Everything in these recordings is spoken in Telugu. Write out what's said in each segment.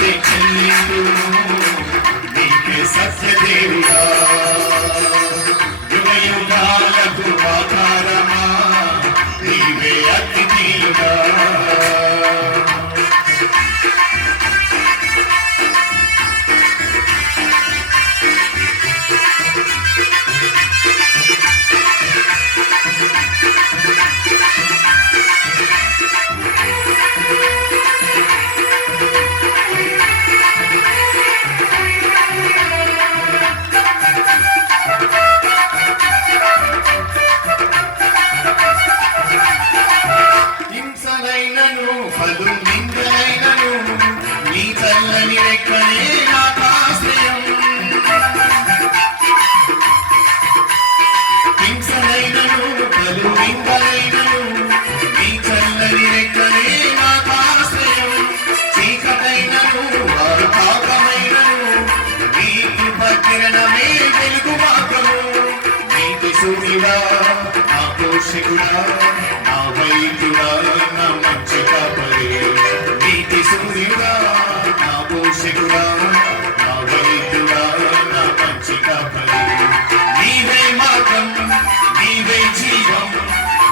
స్తుతి చెల్లింతును నీకే సత్యదేవుడా యుగ యుగాలకు ఆధారమా నీవే అద్వితీయుడా పలు నిందలైనను నీ చల్లని రెక్కలే నాకాశ్రయం హింసలైనను పలు నిందలైనను నీ చల్లని రెక్కలే నాకాశ్రయం చీకటైనను వారు పాపమైనను నీ కృప కిరణమే వెలుగు మార్గము నీతి సూర్యుడా నా పోషకుడా నా వైద్యుడా నా మంచి కాపరి నీతి సూర్యుడా నా పోషకుడా నా వైద్యుడా నా మంచి కాపరి నీవే మార్గం నీవే జీవం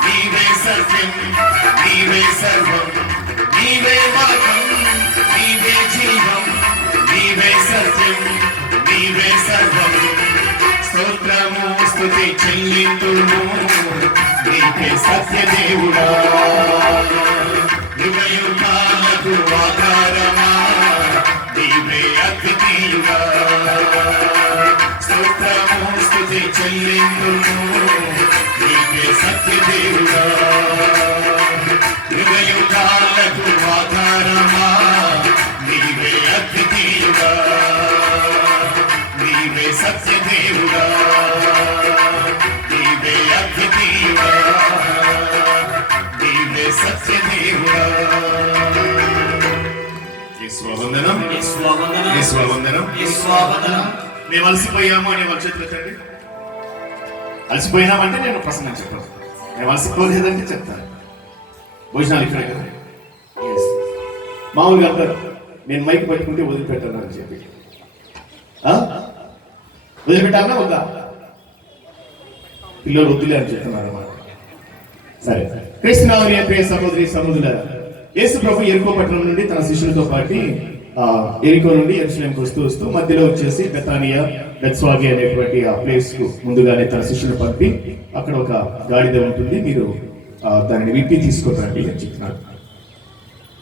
నీవే సత్యం నీవే సర్వం నీవే మార్గం నీవే జీవం నీవే సత్యం నీవే సర్వం స్తోత్రము స్తుతి చెల్లింతును నీకే సత్యదేవుడా యుగ యుగాలకు ఆధారమా నీవే అద్వితీయుడా స్తోత్రము స్తుతి చెల్లింతును నీకే సత్యదేవుడా యుగ యుగాలకు ఆధారమా నీవే అద్వితీయుడా నీవే సత్యదేవుడా నీవే అద్వితీయుడా నీవే సత్యదేవుడా యేసువందనం యేసువందనం యేసువందనం యేసువందనం మేము అలసిపోయాము అని వాళ్ళ చేతులు ఎత్తండి అలసిపోయినామంటే నేను ప్రసంగం చెప్పాను మేము అలసిపోలేదంటే చెప్తాను భోజనాలు ఇక్కడ కదా మామూలుగా అంటారు నేను మైక్ పట్టుకుంటే వదిలిపెట్టాను అని చెప్పి వదిలిపెట్టాలన్నా వద్దా పిల్లలు వద్దులే అని చెప్తున్నారు అన్నమాట సరే క్రీస్తునామమున ప్రియ సహోదరి సహోదరులారా యేసు ప్రభు యెరికో పట్టణం నుండి తన శిష్యులతో పాటు యెరికో నుండి యెరూషలేముకు వస్తూ మధ్యలో వచ్చేసి బెతానియా బెత్స్వాగే అనేటువంటి ఆ ప్లేస్ కు ముందుగానే తన శిష్యులను పంపి అక్కడ ఒక గాడిద ఉంటుంది మీరు దానిని విప్పి తీసుకుంటారండి అని చెప్తున్నారు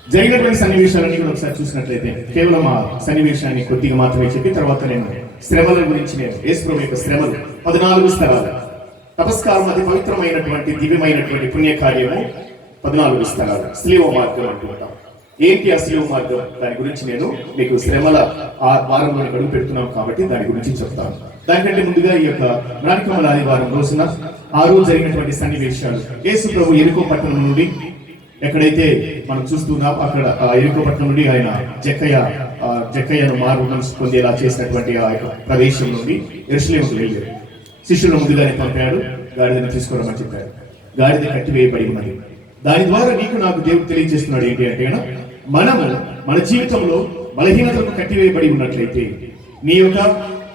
జరిగినటువంటి సన్నివేశాలన్నీ కూడా ఒకసారి చూసినట్లయితే కేవలం ఆ సన్నివేశాన్ని కొద్దిగా మాత్రమే చెప్పి తర్వాత నేను శ్రమల గురించి నేను యేసు ప్రభు యొక్క శ్రమలు 14 స్థలాలు తపస్కారం అతి పవిత్రమైనటువంటి దివ్యమైనటువంటి పుణ్యకార్యము 14 స్థలాలు శిలువ మార్గం అంటుంటాం ఏంటి ఆ శిలువ మార్గం దాని గురించి నేను మీకు శ్రమల ఆ వారంలో అడుగు పెడుతున్నాం కాబట్టి దాని గురించి చెప్తాను దానికంటే ముందుగా ఈ యొక్క మ్రాణికమల ఆదివారం రోజున ఆ రోజు జరిగినటువంటి సన్నివేశాలు యేసు ప్రభు యెరికో పట్టణం నుండి ఎక్కడైతే మనం చూస్తున్నాం అక్కడ యెరికో పట్టణం నుండి ఆయన జక్కయ్యను మారు మనసు పొందేలా చేసినటువంటి ఆ యొక్క ప్రదేశం నుండి యెరూషలేముకు వెళ్ళారు శిష్యులను ముందుగానే పంపాడు గాడిదను తీసుకురమని చెప్పారు గాడిద కట్టివేయబడి ఉన్నది దాని ద్వారా నీకు నాకు దేవుడు తెలియజేస్తున్నాడు ఏంటి అంటే మనము మన జీవితంలో బలహీనతలకు కట్టివేయబడి ఉన్నట్లయితే నీ యొక్క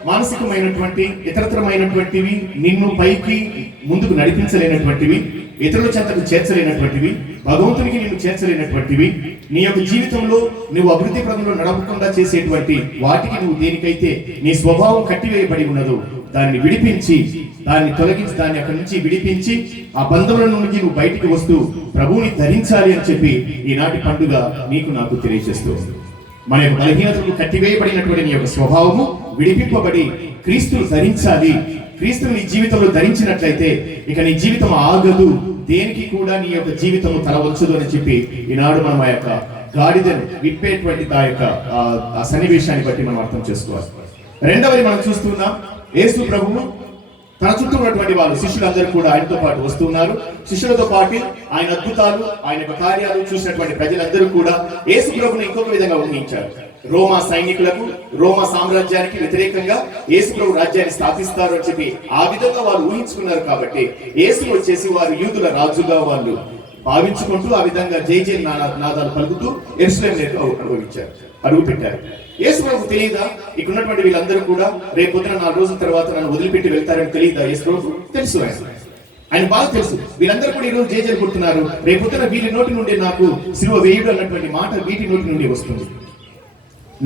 మానసికమైనటువంటి ఇతరతరమైనటువంటివి నిన్ను పైకి ముందుకు నడిపించలేనటువంటివి ఇతరుల చెంతకు చేర్చలేనటువంటివి భగవంతునికి నిన్ను చేర్చలేనటువంటివి నీ యొక్క జీవితంలో నువ్వు అభివృద్ధి పదంలో నడపకుండా చేసేటువంటి వాటికి నువ్వు దేనికైతే నీ స్వభావం కట్టివేయబడి ఉన్నదో దాన్ని విడిపించి దాన్ని తొలగించి దాన్ని అక్కడి నుంచి విడిపించి ఆ బంధముల నుండి నువ్వు బయటికి వస్తూ ప్రభువుని ధరించాలి అని చెప్పి ఈనాటి పండుగ నీకు నాకు తెలియజేస్తూ మన యొక్క బలహీనతకు కట్టివేయబడినటువంటి నీ యొక్క స్వభావము విడిపింపబడి క్రీస్తును ధరించాలి క్రీస్తుని నీ జీవితంలో ధరించినట్లయితే ఇక నీ జీవితం ఆగదు దేనికి కూడా నీ యొక్క జీవితం తలవచ్చదు అని చెప్పి ఈనాడు మనం ఆ యొక్క గాడిదను విప్పేటువంటి ఆ యొక్క ఆ సన్నివేశాన్ని బట్టి మనం అర్థం చేసుకోవాలి రెండవది మనం చూస్తున్నాం యేసు ప్రభువు తన చుట్టూ ఉన్నటువంటి వాళ్ళు శిష్యులందరూ కూడా ఆయనతో పాటు వస్తున్నారు శిష్యులతో పాటు ఆయన అద్భుతాలు ఆయన యొక్క కార్యాలు చూసినటువంటి ప్రజలందరూ కూడా యేసు ప్రభువుని ఇంకొక విధంగా ఊహించారు రోమా సైనికులకు రోమా సామ్రాజ్యానికి వ్యతిరేకంగా యేసు ప్రభు రాజ్యాన్ని స్థాపిస్తారు అని చెప్పి ఆ విధంగా వాళ్ళు ఊహించుకున్నారు కాబట్టి యేసు వచ్చేసి వారు యూదుల రాజుగా వాళ్ళు భావించుకుంటూ ఆ విధంగా జై జై నాదాలు పలుకుతూ యెరూషలేమును అడుగు పెట్టారు. యేసు ప్రభువుకు తెలియదా ఇక్కడ ఉన్నటువంటి వీళ్ళందరూ కూడా రేపు పొద్దున 4 రోజుల తర్వాత నన్ను వదిలిపెట్టి వెళ్తారని తెలియదా? యేసు ప్రభువుకు తెలుసు. ఆయన బాగా తెలుసు. వీళ్ళందరూ కూడా ఈరోజు జై జై కొడుతున్నారు. రేపు పొద్దున వీళ్ళ నోటి నుండి నాకు సిలువ వేయుడు అన్నటువంటి మాట వీటి నోటి నుండి వస్తుంది.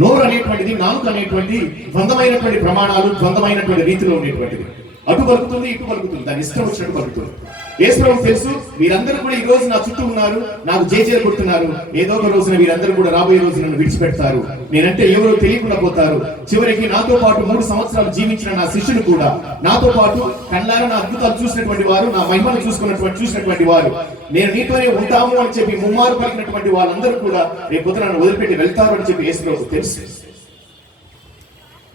నోరు అనేటువంటిది, నాలుక అనేటువంటి ద్వంద్వమైనటువంటి ప్రమాణాలు, ద్వంద్వమైనటువంటి రీతిలో ఉండేటువంటిది. అటు పలుకుతుంది, ఇటు పలుకుతుంది, దాని ఇష్టం వచ్చినట్టు పలుకుతుంది. యేసు ప్రభువుకు తెలుసు వీరందరూ కూడా ఈ రోజు నా చుట్టూ ఉన్నారు, నాకు జేజేలు కొడుతున్నారు. ఏదో ఒక రోజున వీరందరూ కూడా రాబోయే రోజు నన్ను విడిచిపెడతారు, నేనంటే ఎవరో తెలియకుండా పోతారు. చివరికి నాతో పాటు 3 సంవత్సరాలు జీవించిన నా శిష్యులు కూడా, నాతో పాటు కళ్ళారా నా అద్భుతాలు చూసినటువంటి వారు, నా మహిమను చూసినటువంటి వారు, నేను నీతోనే ఉంటాము అని చెప్పి ముమ్మారు పలికినటువంటి వాళ్ళందరూ కూడా రేపు నన్ను వదిలిపెట్టి వెళ్తారు అని చెప్పి యేసు ప్రభువుకు తెలుసు.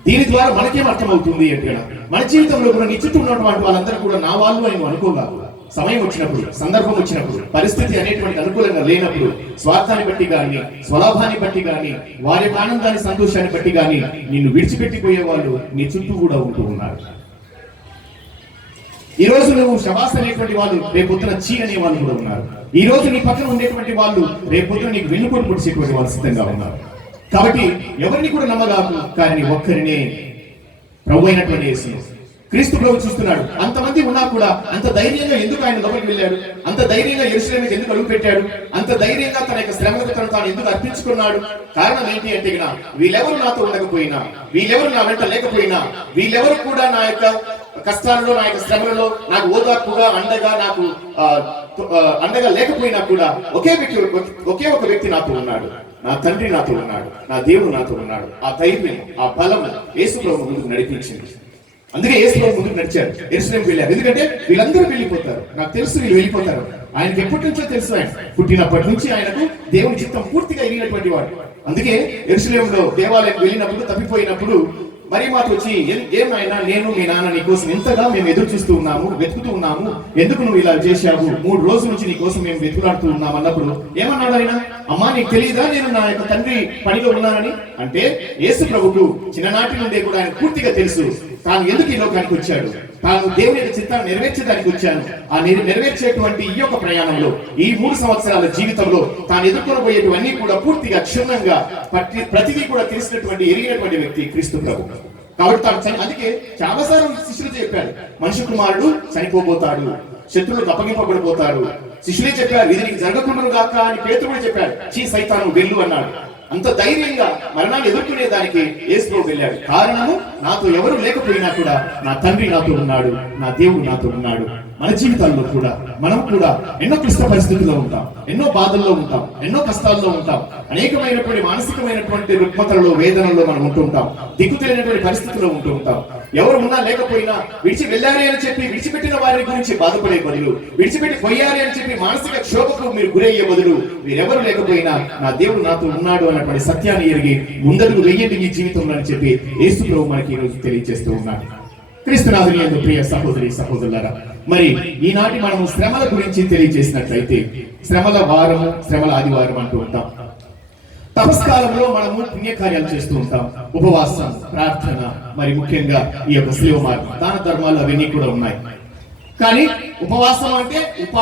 దీని ద్వారా మనకేం అర్థమవుతుంది అంటే మన జీవితంలో కూడా నీ చుట్టూ ఉన్నటువంటి వాళ్ళందరూ కూడా నా వాళ్ళు అని అనుకోవాలి. సమయం వచ్చినప్పుడు, సందర్భం వచ్చినప్పుడు, పరిస్థితి అనేటువంటి అనుకూలంగా లేనప్పుడు, స్వార్థాన్ని బట్టి కానీ, స్వలాభాన్ని బట్టి కానీ, వారి ఆనందాన్ని, సంతోషాన్ని బట్టి కానీ నిన్ను విడిచిపెట్టిపోయే వాళ్ళు నీ చుట్టూ కూడా ఉంటూ ఉన్నారు. ఈ రోజు నువ్వు శబాస్ అనేటువంటి వాళ్ళు, రేపొద్దున చీ అనే వాళ్ళు కూడా ఉన్నారు. ఈ రోజు నీ పక్కన ఉండేటువంటి వాళ్ళు రేపొద్దున నీకు వెన్నుపోటు పొడిచేటువంటి వాళ్ళు సిద్ధంగా ఉన్నారు. కాబట్టి ఎవరిని కూడా నమ్మగాకు, కానీ ఒక్కరినే, ప్రభు అయినటువంటి యేసును. క్రీస్తు ప్రభు చూస్తున్నాడు. అంతమంది ఉన్నా కూడా అంత ధైర్యంగా ఎందుకు ఆయన లోపలికి వెళ్ళాడు? అంత ధైర్యంగా యెరూషలేముకి ఎందుకు అడుగు పెట్టాడు? అంత ధైర్యంగా తన యొక్క శ్రమలకు తాను ఎందుకు అర్పించుకున్నాడు? కారణం ఏంటి అంటే వీళ్ళెవరు నాతో ఉండకపోయినా, వీళ్ళెవరు నా వెంట లేకపోయినా, వీళ్ళెవరు కూడా నా యొక్క కష్టాలలో, నా యొక్క శ్రమలలో నాకు ఓదార్పుగా, అండగా, నాకు అండగా లేకపోయినా కూడా ఒకే ఒక వ్యక్తి నాతో ఉన్నాడు. నా తండ్రి నాతో ఉన్నాడు, నా దేవుడు నాతో ఉన్నాడు. ఆ ధైర్యం, ఆ బలం యేసు ప్రభు ముందుకు నడిపించింది. అందుకే యేసు ప్రభు ముందుకు నడిచారు, యెరూషలేముకి వెళ్ళారు. ఎందుకంటే వీళ్ళందరూ వెళ్ళిపోతారు, నాకు తెలుసు వీళ్ళు వెళ్ళిపోతారు. ఆయనకి ఎప్పటి నుంచో తెలుసు, ఆయన పుట్టినప్పటి నుంచి ఆయనకు దేవుని చిత్తం పూర్తిగా ఎరిగినటువంటి వాడు. అందుకే యెరూషలేములో దేవాలయం వెళ్ళినప్పుడు, తప్పిపోయినప్పుడు మరి మాకు వచ్చి ఏమైనా నేను మీ నాన్న నీ కోసం ఎంతగా మేము ఎదురు చూస్తూ ఉన్నాము, వెతుకుతూ ఉన్నాము, ఎందుకు నువ్వు ఇలా చేశావు, 3 రోజుల నుంచి నీ కోసం మేము వెతుకులాడుతూ ఉన్నాం అన్నప్పుడు ఏమన్నాడు ఆయన? అమ్మా నీకు తెలియదా నేను నా యొక్క తండ్రి పనిలో ఉన్నానని? అంటే యేసు ప్రభుకు చిన్ననాటి నుండే కూడా ఆయన పూర్తిగా తెలుసు తాను ఎందుకు ఈ లోకానికి వచ్చాడు, తాను దేవుని యొక్క చిత్తాన్ని నెరవేర్చడానికి వచ్చాను. ఆ నెరవేర్చేటువంటి ఈ యొక్క ప్రయాణంలో, ఈ 3 సంవత్సరాల జీవితంలో తాను ఎదుర్కొనబోయేటివన్నీ కూడా పూర్తిగా క్షుణ్ణంగా ప్రతిదీ కూడా తెలిసినటువంటి, ఎరిగినటువంటి వ్యక్తి క్రీస్తు ప్రభు. కాబట్టి తాను అందుకే చాలాసార్లు శిష్యులు చెప్పాడు, మనిషి కుమారుడు చనిపోబోతాడు, శత్రువులకు అప్పగింపబడిపోతాడు. శిష్యులే చెప్పారు, ఇది నీకు జరగకుండా గాక అని పేతురు కూడా చెప్పాడు. చీ సైతాను వెళ్ళు అన్నాడు. అంత ధైర్యంగా మరణాన్ని ఎదుర్కొనే దానికి యేసు ప్రభు వెళ్ళాడు. కారణము, నాతో ఎవరు లేకపోయినా కూడా నా తండ్రి నాతో ఉన్నాడు, నా దేవుడు నాతో ఉన్నాడు. మన జీవితాల్లో కూడా మనం కూడా ఎన్నో క్లిష్ట పరిస్థితుల్లో ఉంటాం, ఎన్నో బాధల్లో ఉంటాం, ఎన్నో కష్టాల్లో ఉంటాం, అనేకమైనటువంటి మానసికమైనటువంటి రుగ్మతలలో, వేదనలో మనం ఉంటూ ఉంటాం, దిక్కు తెలియనటువంటి పరిస్థితుల్లో ఉంటూ ఉంటాం. ఎవరు ఉన్నా లేకపోయినా విడిచి వెళ్ళాలి అని చెప్పి విడిచిపెట్టిన వారి గురించి బాధపడే బదులు, విడిచిపెట్టి పోయాలి అని చెప్పి మానసిక క్షోభకు మీరు గురయ్యే బదులు, మీరెవరు లేకపోయినా నా దేవుడు నాతో ఉన్నాడు అన్నటువంటి సత్యాన్ని ఎరిగి ముందడుగు వెయ్యండి ఈ జీవితంలో అని చెప్పి యేసు ప్రభు మనకి ఈ రోజు తెలియజేస్తూ ఉన్నాడు. క్రీస్తునాథుని యందు ప్రియ సహోదరి సహోదరులారా, మరి ఈనాటి మనము శ్రమల గురించి తెలియజేసినట్లయితే, శ్రమల వారము, శ్రమల ఆదివారం అంటూ ఉంటాం. తపస్కాలంలో మనము పుణ్యకార్యాలు చేస్తూ ఉంటాం, ఉపవాసం, ప్రార్థన, మరి ముఖ్యంగా ఈ యొక్క శిలువ మార్గం, దాన ధర్మాలు అవన్నీ కూడా ఉన్నాయి. కానీ ఉపవాసం అంటే,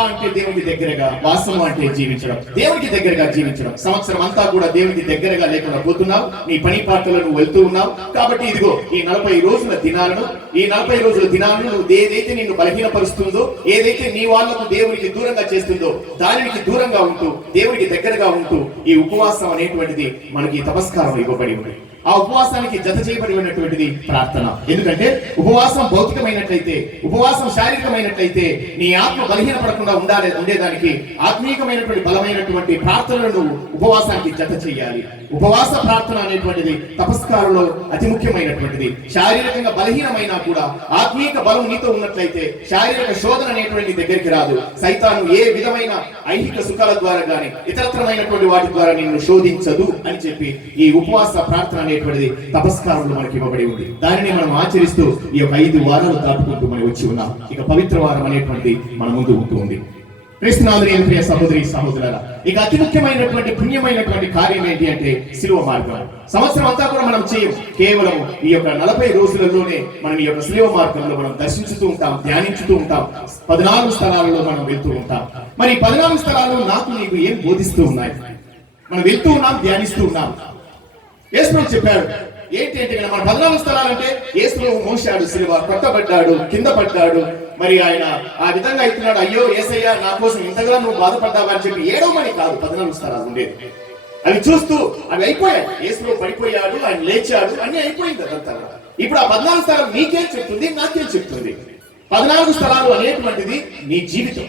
అంటే దేవునికి దగ్గరగా, వాసము అంటే జీవించడం, దేవునికి దగ్గరగా జీవించడం. సంవత్సరం అంతా కూడా దేవునికి దగ్గరగా లేకుండా పోతున్నావు, నీ పని పాటలు నువ్వు వెళ్తూ ఉన్నావు. కాబట్టి ఇదిగో ఈ 40 రోజుల దినాలను, ఈ 40 రోజుల దినాలను నువ్వు ఏదైతే నిన్ను బలహీనపరుస్తుందో, ఏదైతే నీ వాళ్ళకు దేవునికి దూరంగా చేస్తుందో, దానికి దూరంగా ఉంటూ దేవునికి దగ్గరగా ఉంటూ ఈ ఉపవాసం అనేటువంటిది మనకి తపస్కారం ఇవ్వబడి ఉంది. ఆ ఉపవాసానికి జత చేయబడి ఉన్నటువంటిది ప్రార్థన. ఎందుకంటే ఉపవాసం భౌతికమైనట్లయితే, ఉపవాసం శారీరకమైనట్లయితే నీ ఆత్మ బలహీనపడకుండా ఉండేదానికి ఆత్మీయమైనటువంటి బలమైనటువంటి ప్రార్థనలను ఉపవాసానికి జత చేయాలి. ఉపవాస ప్రార్థన అనేటువంటిది తపస్కారంలో అతి ముఖ్యమైనటువంటిది. శారీరకంగా బలహీనమైనా కూడా ఆత్మీయ బలం నీతో ఉన్నట్లయితే శారీరక శోధన అనేటువంటి దగ్గరికి రాదు. సైతాను ఏ విధమైన ఐహిక సుఖాల ద్వారా గాని, ఇతరత్రమైనటువంటి వాటి ద్వారా నిన్ను శోధించదు అని చెప్పి ఈ ఉపవాస ప్రార్థన అనేటువంటిది తపస్కారంలో మనకి ఇవ్వబడి ఉంది. దానిని మనం ఆచరిస్తూ ఈ యొక్క 5 వారాలు దాటుకుంటూ మనం వచ్చి ఉన్నాం. ఇక పవిత్ర వారం అనేటువంటి మన ముందు ఉంటూ ఉంది. క్రీస్తునాథుని ప్రియ సహోదరి సహోదరులారా, ఇక అతి ముఖ్యమైనటువంటి పుణ్యమైనటువంటి కార్యం ఏంటి అంటే శిలువ మార్గం. సంవత్సరం అంతా కూడా మనం చేయం, కేవలం ఈ యొక్క 40 రోజులలోనే మనం ఈ యొక్క శిలువ మార్గంలో మనం దర్శించుతూ ఉంటాం, ధ్యానించుతూ ఉంటాం. 14 స్థలాలలో మనం వెళ్తూ ఉంటాం. మరి 14 స్థలాలు నాకు నీకు ఏం బోధిస్తూ ఉన్నాయి? మనం వెళ్తూ ఉన్నాం, ధ్యానిస్తూ ఉన్నాం. యేసు చెప్పాడు ఏంటి అంటే మన 14 స్థలాలంటే యేసు మోసాడు శిలువ, కొట్టబడ్డాడు, కింద పడ్డాడు. మరి ఆయన ఆ విధంగా అవుతున్నాడు, అయ్యో యేసయ్య నా కోసం ఇంతగా నువ్వు బాధపడ్డావా అని చెప్పి ఏడవమని కాదు 14 స్థలాలు ఉండేది. అవి చూస్తూ అవి అయిపోయాయి. యేసు పడిపోయాడు, ఆయన లేచాడు, అన్ని అయిపోయింది అదంతా. ఇప్పుడు ఆ 14 స్థలాలు నీకేం చెప్తుంది, నాకేం చెప్తుంది? 14 స్థలాలు అనేటువంటిది నీ జీవితం.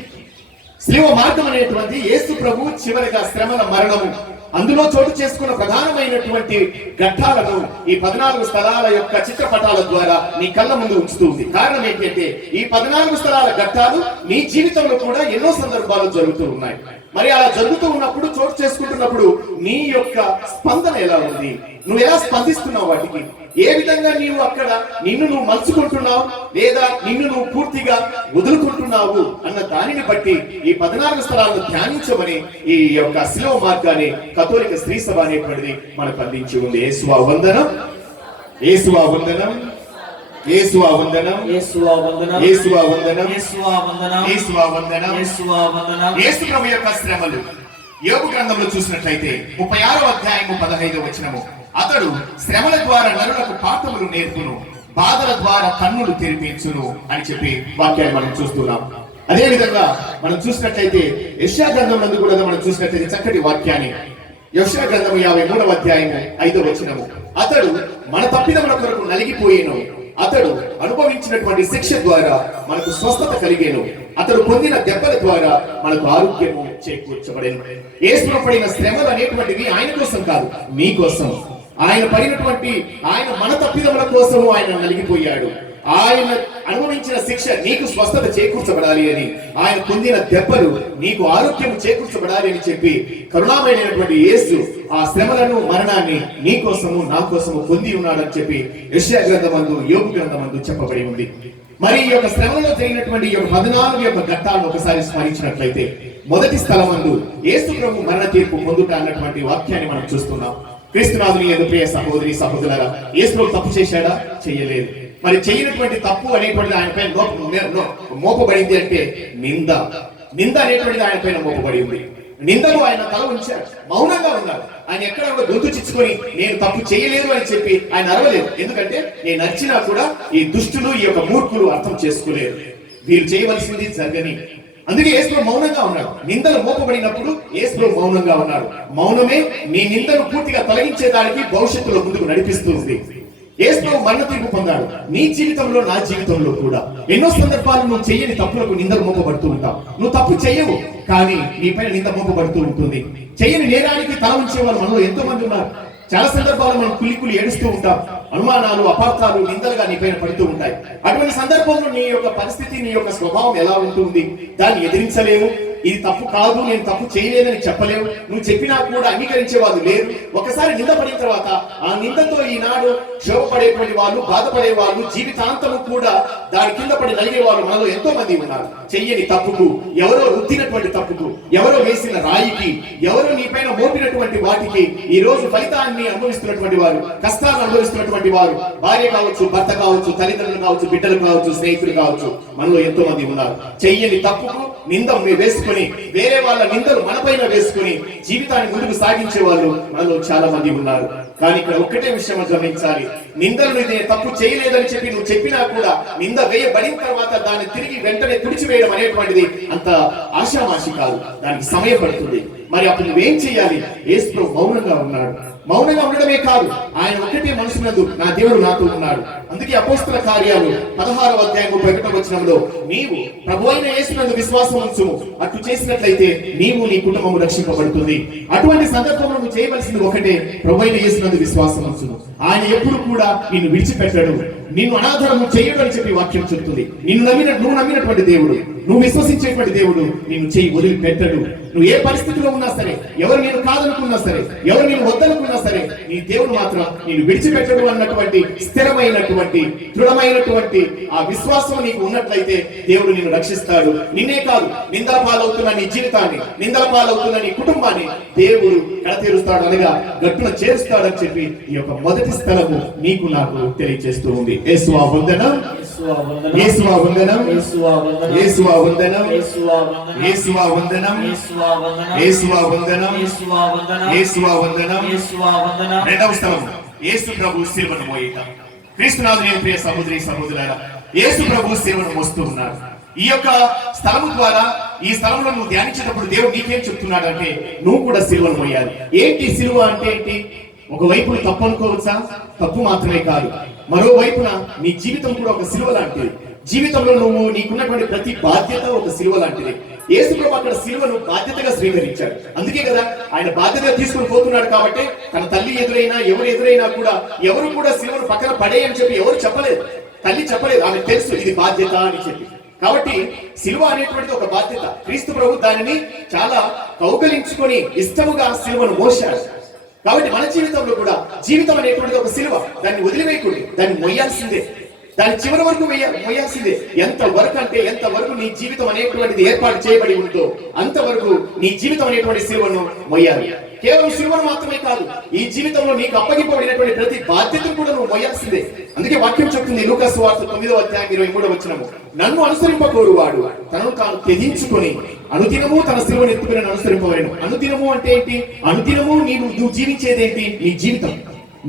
శిలువ మార్గం అనేటువంటి యేసు ప్రభు చివరిగా శ్రమల మరణము అందులో చోటు చేసుకున్న ప్రధానమైనటువంటి ఘట్టాలను ఈ 14 స్థలాల యొక్క చిత్రపటాల ద్వారా నీ కళ్ళ ముందు ఉంచుతుంది. కారణం ఏంటంటే ఈ 14 స్థలాల ఘట్టాలు నీ జీవితంలో కూడా ఎన్నో సందర్భాలు జరుగుతూ ఉన్నాయి. మరి అలా జరుగుతూ ఉన్నప్పుడు, చోటు చేసుకుంటున్నప్పుడు నీ యొక్క స్పందన ఎలా ఉంది? నువ్వు ఎలా స్పందిస్తున్నావు వాటికి? ఏ విధంగా నీవు అక్కడ నిన్ను నువ్వు మలుచుకుంటున్నావు, లేదా నిన్ను నువ్వు పూర్తిగా వదులుకుంటున్నావు అన్న దానిని బట్టి ఈ 14 స్థలాలను ధ్యానించమని ఈ యొక్క శిలువ మార్గాన్ని కథోలిక స్త్రీ సభ అనేటువంటిది మనకు అందించి ఉంది. యేసువా వందనం, యేసువా వందనం, యేసువా వందనం, యేసువా వందనం, యేసువా వందనం, యేసువా వందనం, యేసువా వందనం, యేసువా వందనం. యేసు ప్రభు యొక్క శ్రమలు యోబు గ్రంథంలో చూసినట్లయితే 36వ అధ్యాయము 15వ వచనము, అతడు శ్రమల ద్వారా నరులకు పాఠములు నేర్పును, బాధల ద్వారా కన్నులు తెరిపించును అని చెప్పి వాక్యాన్ని మనం చూస్తున్నాం. అదే విధంగా మనం చూసినట్లయితే యెషయా గ్రంథం నందు కూడా మనం చూసినట్లయితే చక్కటి వాక్యాన్ని, యెషయా గ్రంథము 53వ అధ్యాయము 5వ వచనము, అతడు మన తప్పిదముల కొరకు నలిగిపోయేను, అతడు అనుభవించినటువంటి శిక్ష ద్వారా మనకు స్వస్థత కలిగేను, అతడు పొందిన దెబ్బల ద్వారా మనకు ఆరోగ్యము చేకూర్చబడేను. యేసు పడిన శ్రమలు అనేటువంటివి ఆయన కోసం కాదు, మీ కోసం. ఆయన పడినటువంటి ఆయన మన తప్పిదముల కోసము ఆయన నలిగిపోయాడు. ఆయన అనుభవించిన శిక్ష నీకు స్వస్థత చేకూర్చబడాలి అని, ఆయన పొందిన దెబ్బలు నీకు ఆరోగ్యం చేకూర్చబడాలి అని చెప్పి కరుణామయుడైనటువంటి యేసు ఆ శ్రమలను, మరణాన్ని నీ కోసము నా కోసము పొంది ఉన్నాడని చెప్పి యెషయా గ్రంథమందు, యోబు గ్రంథమందు చెప్పబడి ఉంది. మరి ఈ యొక్క శ్రమలో జరిగినటువంటి ఈ యొక్క 14 యొక్క ఘట్టాలను ఒకసారి స్మరించినట్లయితే, మొదటి స్థలమందు యేసు ప్రభు మరణ తీర్పు పొందుట అన్నటువంటి వాక్యాన్ని మనం చూస్తున్నాం. క్రీస్తునాథుని యందు ప్రియ సహోదరి సహోదరులారా, యేసు ప్రభు తప్పు చేశాడా? చేయలేదు. మరి చేయనటువంటి తప్పు అనేటువంటిది ఆయన పైన మోపబడింది అంటే నింద. నింద అనేటువంటిది ఆయన పైన మోపబడి ఉంది. నిందలు ఆయన తల ఉంచాడు, మౌనంగా ఉన్నారు. ఆయన ఎక్కడ కూడా గొంతు చిచ్చుకొని నేను తప్పు చేయలేదు అని చెప్పి ఆయన అరవలేదు. ఎందుకంటే నేను నచ్చినా కూడా ఈ దుష్టులు, ఈ యొక్క మూర్ఖులు అర్థం చేసుకోలేరు, వీరు చేయవలసింది జరగని. అందుకే యేసు మౌనంగా ఉన్నాడు. నిందలు మోపబడినప్పుడు యేసు మౌనంగా ఉన్నాడు. మౌనమే నీ నిందను పూర్తిగా తొలగించేదానికి భవిష్యత్తులో ముందుకు నడిపిస్తుంది. యేసు మరణ తీర్పు పొందాడు. నీ జీవితంలో, నా జీవితంలో కూడా ఎన్నో సందర్భాలు నువ్వు చెయ్యని తప్పులకు నిందలు మోపబడుతూ ఉంటావు. నువ్వు తప్పు చెయ్యవు, కానీ నీ పైన నింద మోపబడుతూ ఉంటుంది. చెయ్యని నేరానికి తల ఉంచే వాళ్ళు మనలో ఎంతో మంది ఉన్నారు. చాలా సందర్భాలు మనం కులి ఏడుస్తూ ఉంటాం. అనుమానాలు, అపార్థాలు, నిందలుగా నీ పైన పడుతూ ఉంటాయి. అటువంటి సందర్భంలో నీ యొక్క పరిస్థితి, నీ యొక్క స్వభావం ఎలా ఉంటుంది? దాన్ని ఎదిరించలేము. ఇది తప్పు కాదు, నేను తప్పు చేయలేదని చెప్పలేవు. నువ్వు చెప్పినా కూడా అంగీకరించే వాళ్ళు లేరు. ఒకసారి నింద పడిన తర్వాత ఆ నిందతో ఈనాడు క్షోభపడేటువంటి వాళ్ళు, బాధపడే వాళ్ళు, జీవితాంతము కూడా దాని కింద పడి నలిగే వాళ్ళు మనలో ఎంతో మంది ఉన్నారు. చెయ్యని తప్పుకు, ఎవరో రుద్దినటువంటి తప్పుకు, ఎవరో వేసిన రాయికి, ఎవరో నీ పైన మోపినటువంటి వాటికి ఈ రోజు ఫలితాన్ని అనుభవిస్తున్నటువంటి వారు, కష్టాలను అనుభవిస్తున్నటువంటి వారు, భార్య కావచ్చు, భర్త కావచ్చు, తల్లిదండ్రులు కావచ్చు, బిడ్డలు కావచ్చు, స్నేహితులు కావచ్చు, మనలో ఎంతో మంది ఉన్నారు. చెయ్యని తప్పుకు నింద వేసుకుని, వేరే వాళ్ళ నిందలు మనపైన వేసుకుని జీవితాన్ని ముందుకు సాగించే వాళ్ళు మనలో చాలా మంది ఉన్నారు. కానీ ఇక్కడ ఒక్కటే విషయం గమనించాలి. నిందలు నేను తప్పు చేయలేదని చెప్పి నువ్వు చెప్పినా కూడా నింద వేయబడిన తర్వాత దాన్ని తిరిగి వెంటనే తుడిచివేయడం అనేటువంటిది అంత ఆషామాషి కాదు, దానికి సమయం పడుతుంది. మరి అప్పుడు నువ్వేం చేయాలి? యేసు ప్రభు మౌనంగా ఉన్నాడు. మౌనంగా ఉండడమే కాదు, ఆయన ఒక్కటే మనసునందు నా దేవుడు నాతో ఉన్నాడు. అందుకే అపోస్తల కార్యాలు 16వ అధ్యాయం 1వ వచనంలో నీవు ప్రభు అయిన యేసునందు విశ్వాసం ఉంచుము, అట్లు చేసినట్లయితే నీవు, నీ కుటుంబము రక్షింపబడుతుంది. అటువంటి సందర్భంలో నువ్వు చేయవలసింది ఒకటే, ప్రభు అయిన యేసునందు విశ్వాసం ఉంచుము. ఆయన ఎప్పుడు కూడా నిన్ను విడిచిపెట్టడు. నిన్ను అనాథరము చేయడు అని చెప్పి వాక్యం చెప్తుంది. నువ్వు నమ్మినటువంటి దేవుడు, నువ్వు విశ్వసించేటువంటి దేవుడు నిన్ను చేయి వదిలిపెట్టడు. నువ్వు ఏ పరిస్థితిలో ఉన్నా సరే, ఎవరు నేను కాదనుకున్నా సరే, ఎవరు నేను వద్దనుకున్నా సరే, నీ దేవుడు మాత్రం నేను విడిచిపెట్టడు అన్నటువంటి స్థిరమైనటువంటి దృఢమైనటువంటి ఆ విశ్వాసం నీకు ఉన్నట్లయితే దేవుడు నిన్ను రక్షిస్తాడు. నిన్నే కాదు, నిందల పాలవుతున్న నీ జీవితాన్ని, నిందల పాలవుతున్న నీ కుటుంబాన్ని దేవుడు కడతీరుస్తాడు, అనగా గట్టున చేరుస్తాడని చెప్పి ఈ యొక్క మొదటి స్థలము నీకు నాకు తెలియజేస్తూ ఉంది. యేసువా వందనం, యేసువా వందనం, యేసువా వందనం, యేసువా వందనం, యేసువా వందనం, యేసువా వందనం. రెండవ స్థలం యేసు ప్రభు శిలువను మోయట. క్రీస్తునాథుని ప్రియ సహోదరి సహోదరులారా, యేసు ప్రభు శిలువను మోస్తూ ఉన్నారు. ఈ యొక్క స్థలము ద్వారా, ఈ స్థలంలో నువ్వు ధ్యానించేటప్పుడు దేవుడు నీకేం చెప్తున్నాడు అంటే, నువ్వు కూడా సిలువను మోయాలి. ఏంటి సిలువ అంటే ఏంటి? ఒకవైపు తప్పు అనుకోవచ్చా? తప్పు మాత్రమే కాదు, మరోవైపున నీ జీవితం కూడా ఒక సిలువ లాంటిది. జీవితంలో నువ్వు నీకున్నటువంటి ప్రతి బాధ్యత ఒక సిలువ లాంటిది. యేసు ప్రభు అక్కడ సిలువను బాధ్యతగా స్వీకరించాడు. అందుకే కదా ఆయన బాధ్యతగా తీసుకుని పోతున్నాడు. కాబట్టి తన తల్లి ఎదురైనా ఎవరు ఎదురైనా కూడా ఎవరు కూడా సిలువను పక్కన పడేయని చెప్పి ఎవరు చెప్పలేదు. తల్లి చెప్పలేదు, ఆమె తెలుసు ఇది బాధ్యత అని చెప్పి. కాబట్టి సిలువ అనేటువంటిది ఒక బాధ్యత. క్రీస్తు ప్రభు దానిని చాలా కౌగలించుకొని ఇష్టముగా సిలువను మోశాడు. కాబట్టి మన జీవితంలో కూడా జీవితం అనేటువంటిది ఒక సిలువ. దాన్ని వదిలివేయకూడదు, దాన్ని మొయ్యాల్సిందే, దాని చివరి వరకు మొయ్యాల్సిందే. ఎంత వరకు అంటే ఎంత వరకు నీ జీవితం అనేటువంటిది ఏర్పాటు చేయబడి ఉందో అంతవరకు నీ జీవితం అనేటువంటి సిలువను మొయ్యాలి. కేవలం సిలువను మాత్రమే కాదు, ఈ జీవితంలో నీకు అప్పగింపబడినటువంటి ప్రతి బాధ్యతను కూడా నువ్వు మొయ్యాల్సిందే. అందుకే వాక్యం చెప్తుంది లూకా సువార్త 9వ అధ్యాయం 23వ వచనము, నన్ను అనుసరింపకోరువాడు తనను తాను త్యజించుకొని అనుదినము తన సిలువను ఎత్తుకుని అనుసరింపవలెను. అనుదినము అంటే ఏంటి? అనుదినము నువ్వు జీవించేదేంటి? నీ జీవితం.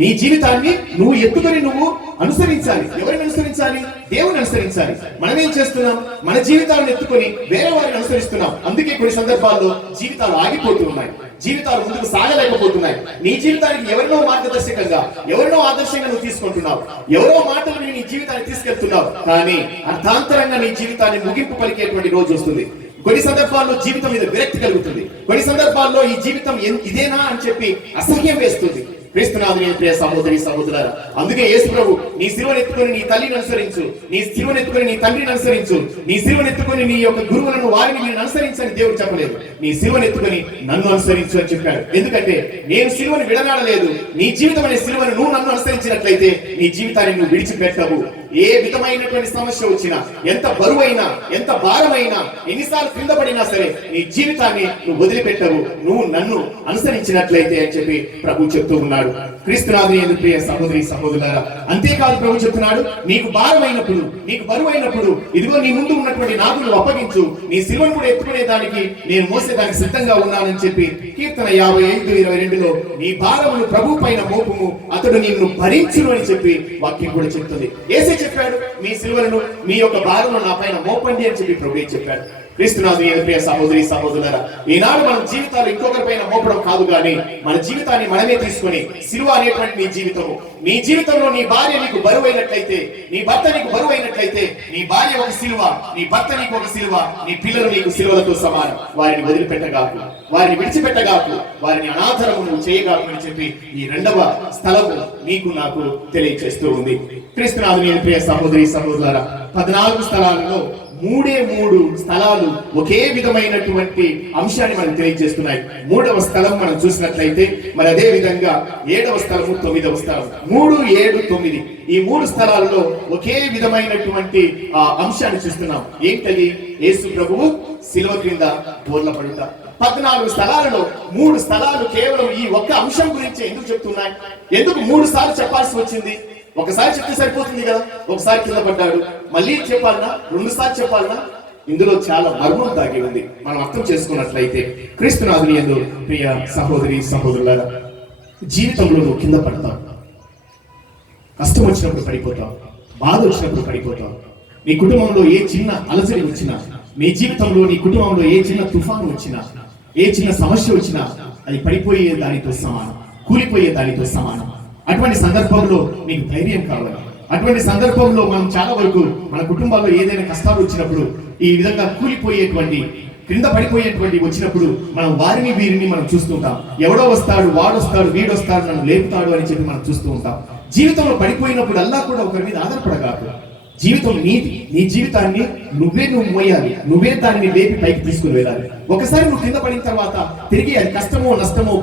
నీ జీవితాన్ని నువ్వు ఎత్తుకొని నువ్వు అనుసరించాలి. ఎవరిని అనుసరించాలి? దేవుని అనుసరించాలి. మనం ఏం చేస్తున్నాం? మన జీవితాలను ఎత్తుకొని వేరే వారిని అనుసరిస్తున్నాం. అందుకే కొన్ని సందర్భాల్లో జీవితాలు ఆగిపోతూ ఉన్నాయి, జీవితాలు ముందుకు సాగలేకపోతున్నాయి. నీ జీవితానికి ఎవరినో మార్గదర్శకంగా, ఎవరినో ఆదర్శంగా నువ్వు తీసుకుంటున్నావు, ఎవరో మాటలు నీ జీవితాన్ని తీసుకెళ్తున్నావు. కానీ అర్థాంతరంగా నీ జీవితాన్ని ముగింపు పలికేటువంటి రోజు వస్తుంది. కొన్ని సందర్భాల్లో జీవితం మీద విరక్తి కలుగుతుంది. కొన్ని సందర్భాల్లో ఈ జీవితం ఇదేనా అని చెప్పి అసహ్యం వేస్తుంది. క్రీస్తునాథుని ప్రియ సహోదరి సహోదరులారా, అందుకే యేసు ప్రభు నీ సిలువను ఎత్తుకొని నీ తల్లిని అనుసరించు, నీ సిలువను ఎత్తుకొని నీ తండ్రిని అనుసరించు, నీ సిలువను ఎత్తుకొని నీ యొక్క గురువులను వారిని నేను అనుసరించని దేవుడు చెప్పలేదు. నీ సిలువను ఎత్తుకొని నన్ను అనుసరించు అని చెప్పాడు. ఎందుకంటే నేను సిలువను విడనాడలేదు. నీ జీవితం అనే సిలువను నువ్వు నన్ను అనుసరించినట్లయితే నీ జీవితాన్ని నువ్వు విడిచిపెట్టవు. ఏ విధమైనటువంటి సమస్య వచ్చినా, ఎంత బరువైనా, ఎంత భారమైనా, ఎన్నిసార్లు క్రింద పడినా సరే నీ జీవితాన్ని నువ్వు వదిలిపెట్టవు, నువ్వు నన్ను అనుసరించినట్లయితే అని చెప్పి ప్రభు చెప్తూ ఉన్నాడు. క్రీస్తునాథుని ప్రియ సహోదరి సహోదరులారా, అంతేకాదు ప్రభు చెప్తున్నాడు, నీకు భారమైనప్పుడు, నీకు బరువైనప్పుడు ఇదిగో నీ ముందు ఉన్నటువంటి నాకు నువ్వు అప్పగించు, నీ సిలువను కూడా ఎత్తుకునే దానికి నేను మోసేదానికి సిద్ధంగా ఉన్నానని చెప్పి కీర్తన 55:22లో నీ భారమును ప్రభు పైన మోపుము, అతడు నిన్ను భరించును అని చెప్పి వాక్యం కూడా చెప్తుంది. ఏసే చెప్పాడు, మీ సిలువలను మీ యొక్క భారమును నా పైన మోపండి అని చెప్పి ప్రభు చెప్పాడు. క్రీస్తునాథుని ప్రియ సహోదరి సహోదరులారా, ఈనాడు మన జీవితాలు ఇంకొకరి పైన మోపడం కాదు, కానీ మన జీవితాన్ని మనమే తీసుకొని సిలువ అనేటువంటి నీ జీవితంలో నీ భార్య నీకు బరువైనట్లయితే, నీ భర్త నీకు బరువైనట్లయితే, నీ భార్య ఒక సిలువ, నీ భర్త నీకు ఒక సిలువ, నీ పిల్లలు నీకు సిలువలతో సమానం. వారిని వదిలిపెట్టగాకు, వారిని విడిచిపెట్టగాకు, వారిని అనాథరము నువ్వు చేయగాకు అని చెప్పి ఈ రెండవ స్థలము నీకు నాకు తెలియజేస్తూ ఉంది. క్రీస్తునాథుని ప్రియ సహోదరి సహోదరులారా, 14 స్థలాలలో 3 స్థలాలు ఒకే విధమైనటువంటి అంశాన్ని మనకు తెలియజేస్తున్నాయి. 3వ స్థలం మనం చూసినట్లయితే మరి అదే విధంగా 7వ స్థలము 9వ స్థలం, 3, 7, 9 ఈ 3 స్థలాలలో ఒకే విధమైనటువంటి అంశాన్ని చూస్తున్నాం. ఏంటది? యేసు ప్రభువు శిలువ క్రింద బోర్ల పడుట. 14 స్థలాలలో 3 స్థలాలు కేవలం ఈ ఒక్క అంశం గురించి ఎందుకు చెప్తున్నాయి? ఎందుకు 3 సార్లు చెప్పాల్సి వచ్చింది? ఒకసారి చెప్తే సరిపోతుంది కదా, ఒకసారి కింద పడ్డాడు, మళ్ళీ చెప్పాలనా, 2 సార్లు చెప్పాలనా? ఇందులో చాలా మర్మం దాగి ఉంది. మనం అర్థం చేసుకున్నట్లయితే క్రీస్తునాథుని యందు ప్రియ సహోదరి సహోదరులారా, జీవితంలో నువ్వు కింద పడతావు, కష్టం వచ్చినప్పుడు పడిపోతావు, బాధ వచ్చినప్పుడు పడిపోతావు. నీ కుటుంబంలో ఏ చిన్న అలజడి వచ్చినా, నీ జీవితంలో నీ కుటుంబంలో ఏ చిన్న తుఫాను వచ్చినా, ఏ చిన్న సమస్య వచ్చినా అది పడిపోయే దానితో సమానం, కూలిపోయే దానితో సమానం. అటువంటి సందర్భంలో నీకు ధైర్యం కావాలి. అటువంటి సందర్భంలో మనం చాలా వరకు మన కుటుంబాల్లో ఏదైనా కష్టాలు వచ్చినప్పుడు, ఈ విధంగా కూలిపోయేటువంటి, క్రింద పడిపోయేటువంటి వచ్చినప్పుడు మనం వీరిని మనం చూస్తూ ఉంటాం. ఎవడో వస్తాడు, వాడొస్తాడు, వీడొస్తాడు, నన్ను లేపుతాడు అని చెప్పి మనం చూస్తూ ఉంటాం. జీవితంలో పడిపోయినప్పుడు అల్లా కూడా ఒకరి మీద ఆధారపడగాకు. జీవితం నీది. నీ జీవితాన్ని నువ్వు మోయాలి. నువ్వే దాన్ని లేపి పైకి తీసుకుని వెళ్ళాలి. ఒకసారి నువ్వు కింద పడిన తర్వాత తిరిగి అది కష్టమో నష్టమో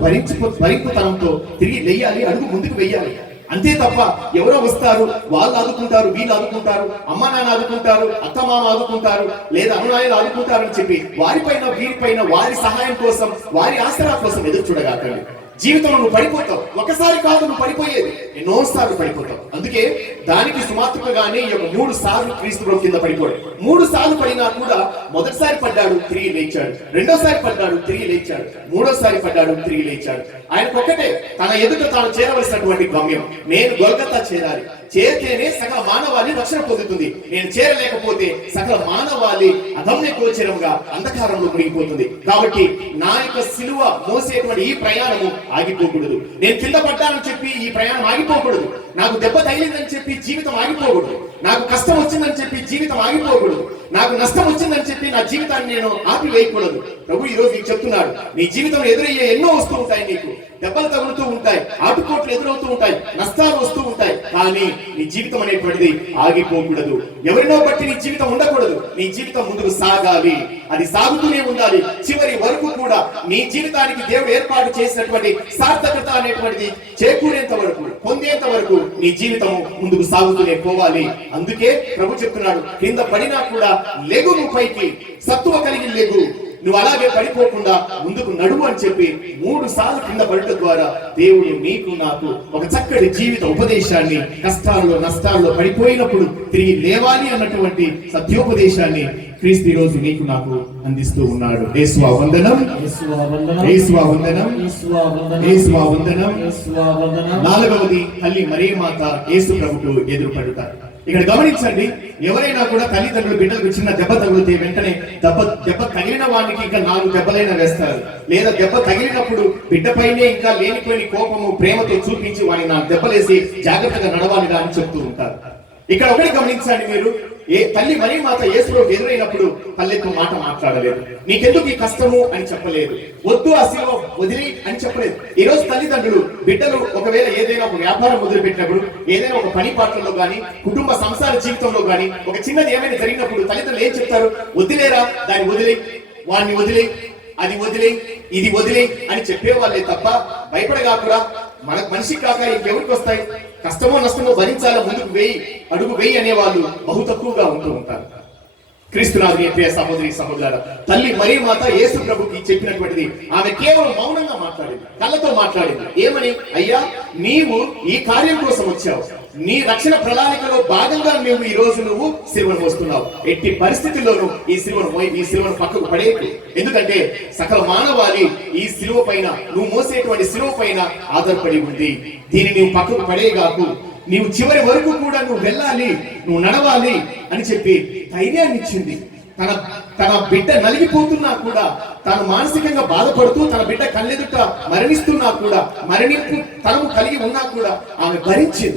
భరింపుతనంతో తిరిగి లేయాలి, అడుగు ముందుకు వెయ్యాలి. అంతే తప్ప ఎవరో వస్తారు, వాళ్ళు ఆదుకుంటారు, వీళ్ళు ఆదుకుంటారు, అమ్మ నాన్న ఆదుకుంటారు, అత్త మామ ఆదుకుంటారు, లేదా అనునాయాలు ఆదుకుంటారు అని చెప్పి వారిపైన వీరిపైన వారి సహాయం కోసం, వారి ఆసరా కోసం ఎదురు చూడగాకండి. జీవితంలో నువ్వు పడిపోతావు. ఒకసారి కాదు నువ్వు పడిపోయేది, ఎన్నోసార్లు పడిపోతావు. అందుకే దానికి సుమాత్రగానే ఈ యొక్క 3 సార్లు క్రీస్తు ప్రభు కింద పడిపోయాడు. 3 సార్లు పడినా కూడా మొదటిసారి పడ్డాడు, తిరిగి లేచాడు. రెండోసారి పడ్డాడు, తిరిగి లేచాడు. మూడోసారి పడ్డాడు, తిరిగి లేచాడు. ఆయనకు ఒకటే, తన ఎదుట తాను చేరవలసినటువంటి గమ్యం, నేను గొల్గొతా చేరాలి. చేరితేనే సకల మానవాళి రక్షణ పొందుతుంది. నేను చేరలేకపోతే సకల మానవాళి అగమ్య గోచరంగా అంధకారంలో మునిగిపోతుంది. కాబట్టి నా యొక్క సిలువ మోసేటువంటి ఈ ప్రయాణము ఆగిపోకూడదు. నేను కింద పడ్డానని చెప్పి ఈ ప్రయాణం ఆగిపోకూడదు. నాకు దెబ్బ తగిలిందని చెప్పి జీవితం ఆగిపోకూడదు. నాకు కష్టం వచ్చిందని చెప్పి జీవితం ఆగిపోకూడదు. నాకు నష్టం వచ్చిందని చెప్పి నా జీవితాన్ని నేను ఆపివేయకూడదు. ప్రభు ఈ రోజు నీకు చెప్తున్నాడు, నీ జీవితంలో ఎదురయ్యే ఎన్నో వస్తూ ఉంటాయి, నీకు దెబ్బలు తగులుతూ ఉంటాయి, ఆటుపోట్లు ఎదురవుతూ ఉంటాయి, నష్టాలు వస్తూ ఉంటాయి. కానీ నీ జీవితం అనేటువంటిది ఆగిపోకూడదు. ఎవరినో బట్టి నీ జీవితం ఉండకూడదు. నీ జీవితం ముందుకు సాగాలి. అది సాగుతూనే ఉండాలి. చివరి వరకు కూడా నీ జీవితానికి దేవుడు ఏర్పాటు చేసినటువంటి సార్థకత అనేటువంటిది చేకూరేంత వరకు, పొందేంత వరకు నీ జీవితం ముందుకు సాగుతూనే పోవాలి. అందుకే ప్రభు చెప్తున్నాడు, కింద పడినా కూడా లెగు, నువ్వు పైకి సత్తువ కలిగి లెగు, నువ్వు అలాగే పడిపోకుండా ముందుకు నడువు అని చెప్పి 3 సార్లు కింద పడటం ద్వారా దేవుడు నీకు నాకు ఒక చక్కటి జీవిత ఉపదేశాన్ని, కష్టాల్లో నష్టాల్లో పడిపోయినప్పుడు తిరిగి లేవాలి అన్నటువంటి సత్యోపదేశాన్ని క్రీస్తు ఈ రోజు నీకు నాకు అందిస్తూ ఉన్నాడు. యేసువా వందనం, యేసువా వందనం, యేసువా వందనం, యేసువా వందనం. 4వది, తల్లి మరియమాత యేసు ప్రభుకు ఎదురుపడతారు. ఇక్కడ గమనించండి, ఎవరైనా కూడా తల్లిదండ్రులు బిడ్డలకు చిన్న దెబ్బ తగిలితే వెంటనే దెబ్బ తగిలిన వానికి ఇంకా 4 దెబ్బలైనా వేస్తారు. లేదా దెబ్బ తగిలినప్పుడు బిడ్డపైనే ఇంకా లేనిపోయిన కోపము, ప్రేమతో చూపించి వాడిని 4 దెబ్బలేసి జాగ్రత్తగా నడవాలిగా అని చెప్తూ ఉంటారు. ఇక్కడ ఒకటి గమనించండి, మీరు తల్లి మరియమాత యేసులోకి ఎదురైనప్పుడు తల్లితో మాట మాట్లాడలేదు. నీకెందుకు ఈ కష్టము అని చెప్పలేదు. వద్దు ఆ శిలువ వదిలి అని చెప్పలేదు. ఈ రోజు తల్లిదండ్రులు బిడ్డలు ఒకవేళ ఏదైనా ఒక వ్యాపారం మొదలు పెట్టినప్పుడు, ఏదైనా ఒక పని పాటల్లో గాని, కుటుంబ సంసార జీవితంలో గాని ఒక చిన్నది ఏమైనా జరిగినప్పుడు తల్లిదండ్రులు ఏం చెప్తారు? వదిలేరా, దాన్ని వదిలే, వాడిని వదిలే, అది వదిలే, ఇది వదిలే అని చెప్పేవాళ్ళే తప్ప భయపడగాకురా, మనిషికి కాక ఇంకెవరికి వస్తాయి, కష్టమో నష్టమో భరించాలా, ముందుకు అడుగు వేయి అనేవాళ్ళు బహు తక్కువగా ఉంటూ ఉంటారు. క్రీస్తునాథుని ప్రియ సహోదరి సహోదరులారా, తల్లి మరియమాత యేసు ప్రభుకి చెప్పినటువంటిది, ఆమె కేవలం మౌనంగా మాట్లాడింది, కళ్ళతో మాట్లాడింది. ఏమని? అయ్యా, నీవు ఈ కార్యం కోసం వచ్చావు, నీ రక్షణ ప్రణాళికలో భాగంగా ఈ రోజు నువ్వు సిలువను మోస్తున్నావు. ఎట్టి పరిస్థితుల్లోనూ ఈ సిలువను పక్కకు పడేకు. ఎందుకంటే సకల మానవాళి ఈ సిలువ పైన, నువ్వు మోసేటువంటి సిలువ పైన ఆధారపడి ఉంది. దీన్ని నువ్వు పక్కకు పడేగాకు. నీవు చివరి వరకు కూడా నువ్వు వెళ్ళాలి, నువ్వు నడవాలి అని చెప్పి ధైర్యాన్ని ఇచ్చింది. తన బిడ్డ నలిగిపోతున్నా కూడా, తాను మానసికంగా బాధపడుతూ తన బిడ్డ కళ్ళెదుట మరణిస్తున్నా కూడా, మరణింపు తనము కలిగి ఉన్నా కూడా ఆమె భరించి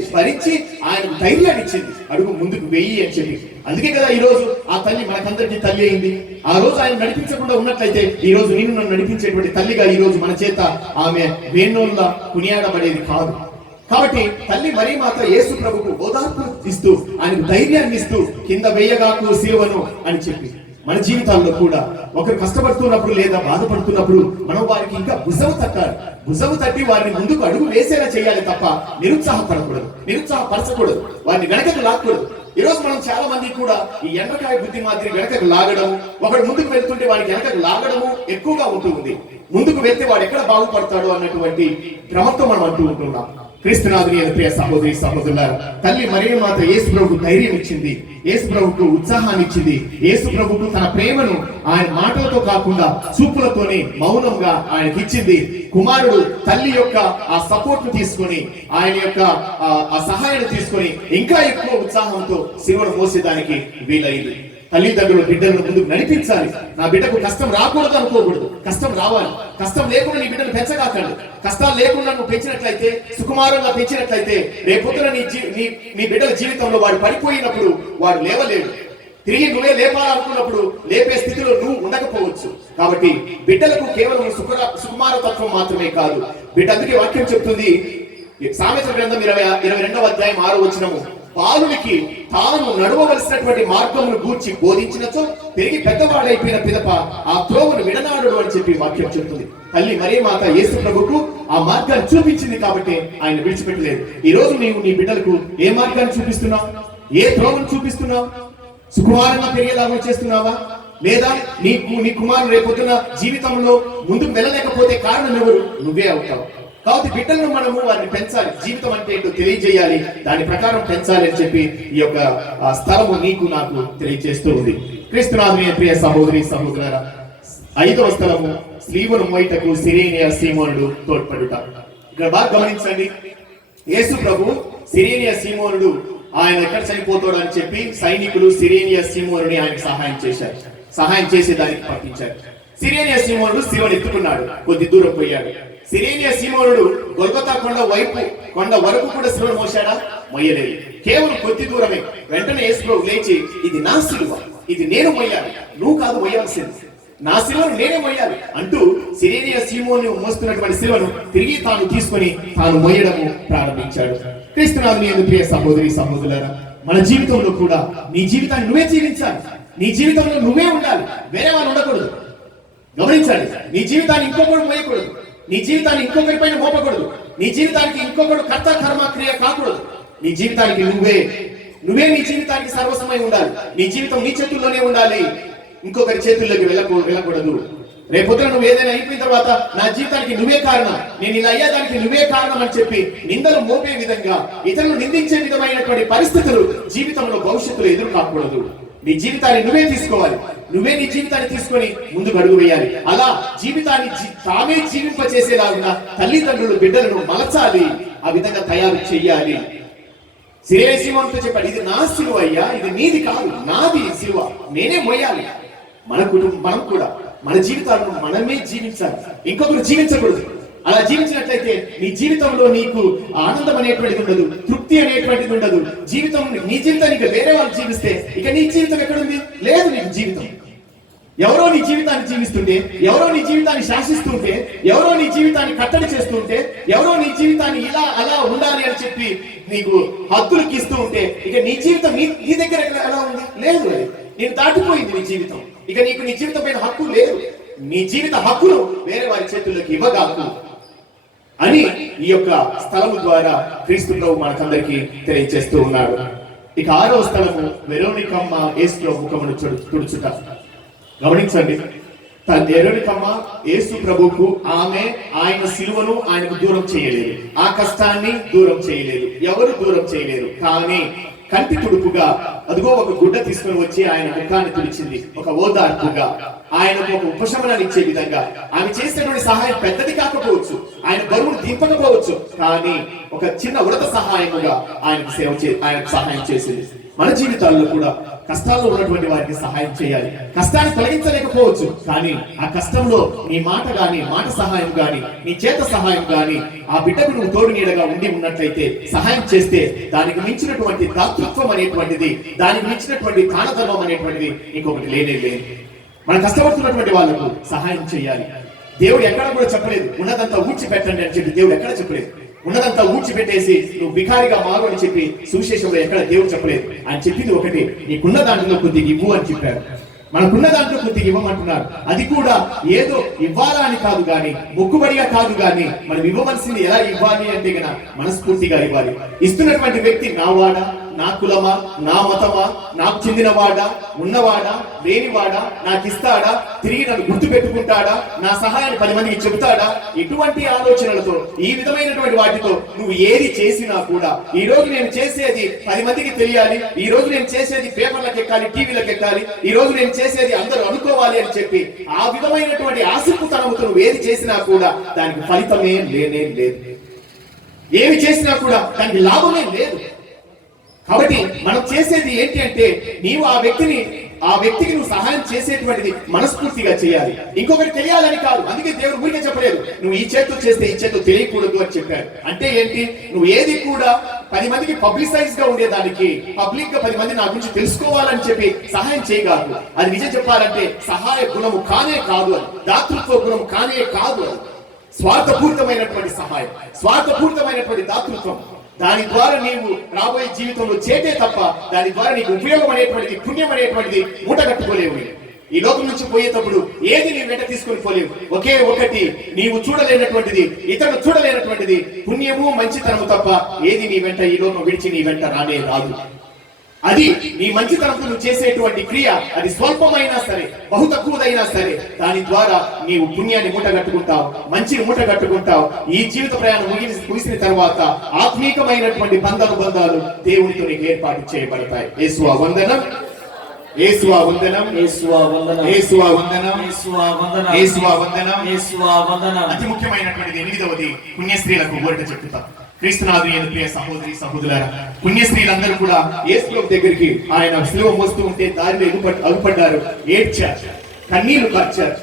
ఆయనకు ధైర్యాన్ని ఇచ్చింది. అడుగు ముందుకు వెయ్యి అని చెప్పి. అందుకే కదా ఈ రోజు ఆ తల్లి మనకందరికీ తల్లి అయింది. ఆ రోజు ఆయన నడిపించకుండా ఉన్నట్లయితే ఈ రోజు నేను నన్ను నడిపించేటువంటి తల్లిగా ఈ రోజు మన చేత ఆమె వేణోళ్ళ కొనియాడబడేది కాదు. కాబట్టి తల్లి మరియమాత యేసు ప్రభుకు ఓదార్పు ఇస్తూ, ఆయనకు ధైర్యాన్ని ఇస్తూ, కింద వేయగాకు సిలువను అని చెప్పి, మన జీవితాల్లో కూడా ఒకరు కష్టపడుతున్నప్పుడు లేదా బాధపడుతున్నప్పుడు మనం వారికి ఇంకా భుజము తట్టి వారిని ముందుకు అడుగు వేసేలా చేయాలి తప్ప నిరుత్సాహపరచకూడదు, వారిని వెనకకు లాక్కూడదు. ఈ రోజు మనం చాలా మంది కూడా ఈ ఎండ్రకాయ బుద్ధి మాదిరి వెనకకు లాగడము, ఒకడు ముందుకు వెళ్తుంటే వాడికి వెనకకు లాగడము ఎక్కువగా ఉంటుంది. ముందుకు వెళ్తే వాడు ఎక్కడ బాగుపడతాడు అన్నటువంటి భ్రమతో మనం అంటూ ఉంటున్నాం. క్రీస్తునాథుని ప్రియ సహోదరి సహోదరులారా, తల్లి మరియమాత యేసు ప్రభుకు ధైర్యం ఇచ్చింది, యేసు ప్రభుకు ఉత్సాహాన్ని ఇచ్చింది. యేసు ప్రభుకు తన ప్రేమను ఆయన మాటలతో కాకుండా చూపులతోనే మౌనంగా ఆయనకి ఇచ్చింది. కుమారుడు తల్లి యొక్క ఆ సపోర్ట్ తీసుకొని, ఆయన యొక్క ఆ సహాయాన్ని తీసుకొని ఇంకా ఎక్కువ ఉత్సాహంతో సిలువను మోసేదానికి వీలైంది. తల్లిదండ్రులు బిడ్డలను ముందుకు నడిపించాలి. నా బిడ్డకు కష్టం రాకూడదు అనుకోకూడదు, కష్టం రావాలి. కష్టం లేకుండా నీ బిడ్డను పెంచగాకండి. కష్టాలు లేకుండా నువ్వు పెంచినట్లయితే, సుకుమారంగా పెంచినట్లయితే, రేపొద్దున నీ బిడ్డల జీవితంలో వాడు పడిపోయినప్పుడు వాడు లేవలేడు. తిరిగి నువ్వే లేపాలనుకున్నప్పుడు లేపే స్థితిలో నువ్వు ఉండకపోవచ్చు. కాబట్టి బిడ్డలకు కేవలం సుకుమార తత్వం మాత్రమే కాదు, బిడ్డ అందుకే వాక్యం చెప్తుంది, సామెతల గ్రంథం 22వ అధ్యాయం 6వ వచనము, బాలునికి తాను నడవవలసినటువంటి మార్గమును గూర్చి బోధించినచో పెరిగి పెద్దవాడైపోయిన పిదప ఆ త్రోవను విడనాడు అని చెప్పి వాక్యం చెప్తుంది. తల్లి మరీ మాత యేసు ప్రభుకు ఆ మార్గాన్ని చూపించింది కాబట్టి ఆయన విడిచిపెట్టలేదు. ఈ రోజు నీవు నీ బిడ్డలకు ఏ మార్గాన్ని చూపిస్తున్నావు? ఏ త్రోవను చూపిస్తున్నావు? సుకుమారంగా పెరిగేలాగా చేస్తున్నావా? లేదా నీ కుమారుడు రేపొద్దున జీవితంలో ముందుకు వెళ్ళలేకపోతే కారణం ఎవరు? నువ్వే అవుతావు. కాబట్టి బిడ్డలను మనము వారిని పెంచాలి, జీవితం అంటే ఏంటో తెలియజేయాలి, దాని ప్రకారం పెంచాలి అని చెప్పి ఈ యొక్క స్థలము నీకు నాకు తెలియజేస్తూ ఉంది. క్రీస్తునాథుని ప్రియ సహోదరి సహోదరులారా, 5వ స్థలము స్లీవను మోయుటకు సిరేనియా సీమోనుడు తోడ్పడుట. ఇక్కడ బాగా గమనించండి, యేసు ప్రభు సిరేనియా సీమోనుడు ఆయన ఎక్కడ చనిపోతాడు అని చెప్పి సైనికులు సిరేనియా సీమోనుని ఆయనకు సహాయం చేసే దానికి పంపించారు. సిరేనియా సీమోనుడు శివను ఎత్తుకున్నాడు, కొద్ది దూరం పోయాడు. సిరేనియా సీమోనుడు గొల్గొతా కొండ వరకు కూడా శివను మోసాడా? మొయ్యలేదు, కేవలం కొద్ది దూరమే. వెంటనే యేసు ప్రభు లేచి, ఇది నా శిలువ, ఇది నేను మొయ్యాలి, నువ్వు కాదు మొయ్యాల్సింది, నా శిలువను నేనే మొయ్యాలి అంటూ సిరేనియా సీమోను మోస్తున్నటువంటి శిలువను తిరిగి తాను తీసుకొని తాను మొయ్యడము ప్రారంభించాడు. క్రీస్తునాథుని యందు ప్రియ సహోదరి సహోదరులారా, మన జీవితంలో కూడా నీ జీవితాన్ని నువ్వే జీవించాలి. నీ జీవితంలో నువ్వే ఉండాలి, వేరే వాళ్ళు ఉండకూడదు. గమనించాలి, నీ జీవితాన్ని ఇంకొకరు మోయకూడదు, నీ జీవితాన్ని ఇంకొకరి పైన మోపకూడదు, నీ జీవితానికి ఇంకొకరు కర్త కర్మ క్రియ కాకూడదు. నీ జీవితానికి నువ్వే నీ జీవితానికి సర్వస్వమై ఉండాలి. నీ జీవితం నీ చేతుల్లోనే ఉండాలి, ఇంకొకరి చేతుల్లోకి వెళ్ళకూడదు. రేపొద్దున నువ్వు ఏదైనా అయిపోయిన తర్వాత నా జీవితానికి నువ్వే కారణం, నేను ఇలా అయ్యేదానికి నువ్వే కారణం అని చెప్పి నిందలు మోపే విధంగా, ఇతరులు నిందించే విధమైనటువంటి పరిస్థితులు జీవితంలో భవిష్యత్తులో ఎదురు కాకూడదు. నీ జీవితాన్ని నువ్వే తీసుకోవాలి, నువ్వే నీ జీవితాన్ని తీసుకొని ముందుకు అడుగు వేయాలి. అలా జీవితాన్ని తామే జీవింపచేసేలాగా తల్లిదండ్రులు బిడ్డలను మలచాలి, ఆ విధంగా తయారు చెయ్యాలి. సిరేనియా సీమోనుతో చెప్పాడు, ఇది నా శిలువ అయ్యా, ఇది నీది కాదు, నాది శిలువ, నేనే మోయాలి. మనం కూడా మన జీవితాలను మనమే జీవించాలి, ఇంకొకరు జీవించకూడదు. అలా జీవించినట్లయితే నీ జీవితంలో నీకు ఆనందం అనేటువంటిది ఉండదు, తృప్తి అనేటువంటిది ఉండదు. నీ జీవితానికి వేరే వాళ్ళు జీవిస్తే ఇక నీ జీవితం ఎక్కడుంది? లేదు నీకు జీవితం. ఎవరో నీ జీవితాన్ని జీవిస్తుంటే, ఎవరో నీ జీవితాన్ని శాసిస్తుంటే, ఎవరో నీ జీవితాన్ని కట్టడి చేస్తుంటే, ఎవరో నీ జీవితాన్ని ఇలా అలా ఉండాలి అని చెప్పి నీకు హద్దులకు ఇస్తూ ఉంటే ఇక నీ జీవితం నీ దగ్గర ఎలా ఉంది? లేదు, అది నేను దాటిపోయింది నీ జీవితం. ఇక నీకు నీ జీవితం పైన హక్కు లేదు. నీ జీవిత హక్కును వేరే వారి చేతుల్లోకి ఇవ్వగాకు అని ఈ యొక్క స్థలము ద్వారా క్రీస్తు ప్రభు మనకందరికీ తెలియజేస్తూ ఉన్నారు. ఇక 6వ స్థలము వెరోనికమ్మ యేసు ముఖమును తుడుచుట. గమనించండి, వెరోనికమ్మ యేసు ప్రభుకు ఆయన సిలువను ఆయనకు దూరం చేయలేదు, ఆ కష్టాన్ని దూరం చేయలేదు, ఎవరు దూరం చేయలేరు. కానీ కంటి తుడుపుగా అదిగో ఒక గుడ్డ తీసుకొని వచ్చి ఆయన ముఖాన్ని తుడిచింది, ఒక ఓదార్పుగా, ఆయనకు ఒక ఉపశమనాన్ని ఇచ్చే విధంగా. ఆమె చేసినటువంటి సహాయం పెద్దది కాకపోవచ్చు, ఆయన బరువును దింపకపోవచ్చు, కానీ ఒక చిన్న ఉడత సహాయముగా ఆయనకు సహాయం చేసింది. మన జీవితాల్లో కూడా కష్టాల్లో ఉన్నటువంటి వారికి సహాయం చేయాలి. కష్టాన్ని తొలగించలేకపోవచ్చు, కానీ ఆ కష్టంలో నీ మాట గాని, మాట సహాయం గాని, నీ చేత సహాయం గాని, ఆ బిడ్డకు నువ్వు తోడు నీడగా ఉన్నట్లయితే సహాయం చేస్తే దానికి మించినటువంటి దాతృత్వం అనేటువంటిది, దానికి మించినటువంటి దానధర్మం అనేటువంటిది ఇంకొకటి లేనే లేదు. మనం కష్టపడుతున్నటువంటి వాళ్ళకు సహాయం చేయాలి. దేవుడు ఎక్కడ కూడా చెప్పలేదు ఉన్నదంతా ఊడ్చిపెట్టండి అని చెప్పి, దేవుడు ఎక్కడ చెప్పలేదు. ఉన్నదంతా ఊడ్చిపెట్టేసి నువ్వు బికారిగా మారు అని చెప్పి సువిశేషంలో ఎక్కడ దేవుడు చెప్పలేదు. ఆయన చెప్పింది ఒకటి, నీకున్న దాంట్లో కొద్దిగా ఇవ్వు అని చెప్పారు. మనకున్న దాంట్లో కొద్దిగా ఇవ్వమంటున్నారు. అది కూడా ఏదో ఇవ్వాలా అని కాదు గాని, మొక్కుబడిగా కాదు గాని, మనం ఇవ్వవలసింది ఎలా ఇవ్వాలి అంటే గన మనస్ఫూర్తిగా ఇవ్వాలి. ఇస్తున్నటువంటి వ్యక్తి నావాడా, నా కులమా, నా మతమా, నాకు చెందినవాడా, ఉన్నవాడా, లేనివాడా, నాకు ఇస్తాడా, తిరిగి నన్ను గుర్తు పెట్టుకుంటాడా, నా సహాయాన్ని 10 మందికి చెబుతాడా, ఇటువంటి ఆలోచనలతో, ఈ విధమైనటువంటి వాటితో నువ్వు ఏది చేసినా కూడా, ఈ రోజు నేను చేసేది 10 మందికి తెలియాలి, ఈ రోజు నేను చేసేది పేపర్లకు ఎక్కాలి, టీవీలకు ఎక్కాలి, ఈ రోజు నేను చేసేది అందరూ అనుకోవాలి అని చెప్పి ఆ విధమైనటువంటి ఆసక్తితనంతో నువ్వు ఏది చేసినా కూడా దానికి ఫలితమే లేనే లేదు. ఏమి చేసినా కూడా దానికి లాభమే లేదు. కాబట్టి మనం చేసేది ఏంటి అంటే, నీవు ఆ వ్యక్తికి నువ్వు సహాయం చేసేటువంటిది మనస్ఫూర్తిగా చేయాలి, ఇంకొకటి తెలియాలని కాదు. అందుకే దేవుడు ఊరికే చెప్పలేదు నువ్వు ఈ చేతితో చేస్తే ఈ చేతితో తెలియకూడదు అని చెప్పారు. అంటే ఏంటి, నువ్వు ఏది కూడా 10 మందికి పబ్లిసైజ్ గా ఉండేదానికి, పబ్లిక్ గా 10 మంది నా గురించి తెలుసుకోవాలని చెప్పి సహాయం చేయగలరు. అది నిజం చెప్పాలంటే సహాయ గుణము కానే కాదు, అది దాతృత్వ గుణం కానే కాదు. అది స్వార్థపూరితమైనటువంటి సహాయం, స్వార్థపూరితమైనటువంటి దాతృత్వం, దాని ద్వారా నీవు రాబోయే జీవితంలో చేతే తప్ప దాని ద్వారా నీకు ఉపయోగం అనేటువంటిది, పుణ్యం అనేటువంటిది మూట కట్టుకోలేవు. ఈ లోకం నుంచి పోయేటప్పుడు ఏది నీ వెంట తీసుకొని పోలేవు. ఒకే ఒకటి నీవు చూడలేనటువంటిది, ఇతరులు చూడలేనటువంటిది పుణ్యము, మంచితనము తప్ప ఏది నీ వెంట ఈ లోకం విడిచి నీ వెంట రానే రాదు. అది నీ మంచితనంతో నువ్వు చేసేటువంటి క్రియ, అది స్వల్పమైనా సరే, బహు తక్కువదైనా సరే, దాని ద్వారా నీవు పుణ్యాన్ని మూట కట్టుకుంటావు, మంచిని మూట కట్టుకుంటావు. ఈ జీవిత ప్రయాణం ముగిసిన తర్వాత ఆత్మీకమైనటువంటి బంధాలు దేవునితో నీకు ఏర్పాటు చేయబడతాయి. యేసువా వందనం, యేసువా వందనం, యేసువా వందనం, యేసువా వందనం, యేసువా వందనం, యేసువా వందనం. యేసువా వందనం. అతి ముఖ్యమైనటువంటిది 8వది పుణ్యస్త్రీలకు ఊరట చెప్తా. క్రీస్తునాథుని యందు ప్రియ సహోదరి సహోదరులారా, పుణ్యస్త్రీలందరూ కూడా యేసు దగ్గరికి ఆయన శిలువ మోస్తూ ఉంటే దారిలో అగుపడ్డారు, ఏడ్చారు, కన్నీళ్లు కార్చారు.